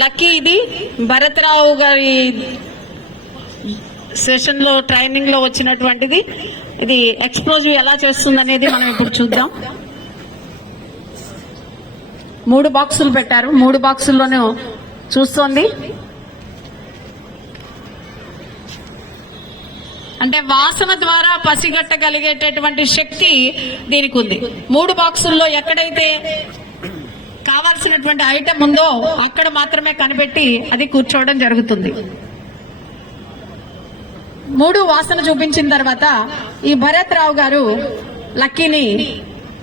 Lucky ఇది భరత్రావు గారి session లో ట్రైనింగ్ లో వచ్చినటువంటిది. ఇది ఎక్స్ప్లోజివ్ ఎలా చేస్తుంది అనేది మనం ఇప్పుడు చూద్దాం. 3 బాక్సులు పెట్టారు, 3 బాక్సుల్లోనూ చూస్తోంది. అంటే వాసన ద్వారా పసిగట్టగలిగేటటువంటి శక్తి దీనికి ఉంది. 3 బాక్సుల్లో ఎక్కడైతే కావాల్సినటువంటి ఐటమ్ ఉందో అక్కడ మాత్రమే కనిపెట్టి అది కూర్చోవడం జరుగుతుంది. 3 వాసన చూపించిన తర్వాత ఈ భరత్ రావు గారు లక్కీని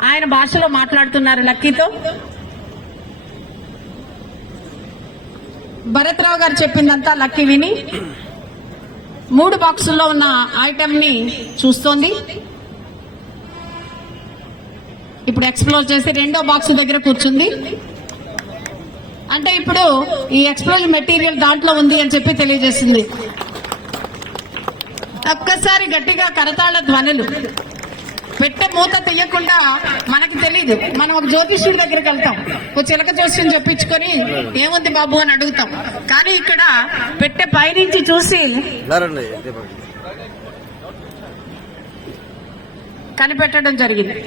ఆయన భాషలో మాట్లాడుతున్నారు. లక్కీతో భరత్ రావు గారు చెప్పిందంతా లక్కీ విని 3 బాక్సుల్లో ఉన్న ఐటమ్ ని చూస్తోంది. ఇప్పుడు ఎక్స్ప్లోర్ చేసి 2వ బాక్స్ దగ్గర కూర్చుంది. అంటే ఇప్పుడు ఈ ఎక్స్ప్లోజ్ మెటీరియల్ దాంట్లో ఉంది అని చెప్పి తెలియజేసింది. ఒక్కసారి గట్టిగా కరతాళ ధ్వనులు. పెట్టె మూత తీయకుండా మనకి తెలీదు. మనం ఒక జ్యోతిష్యుడి దగ్గరికి వెళ్తాం, ఒక చిలక జోస్యం చెప్పించుకొని ఏముంది బాబు అని అడుగుతాం. కానీ ఇక్కడ పెట్టె పైనుంచి చూసి కనిపెట్టడం జరిగింది.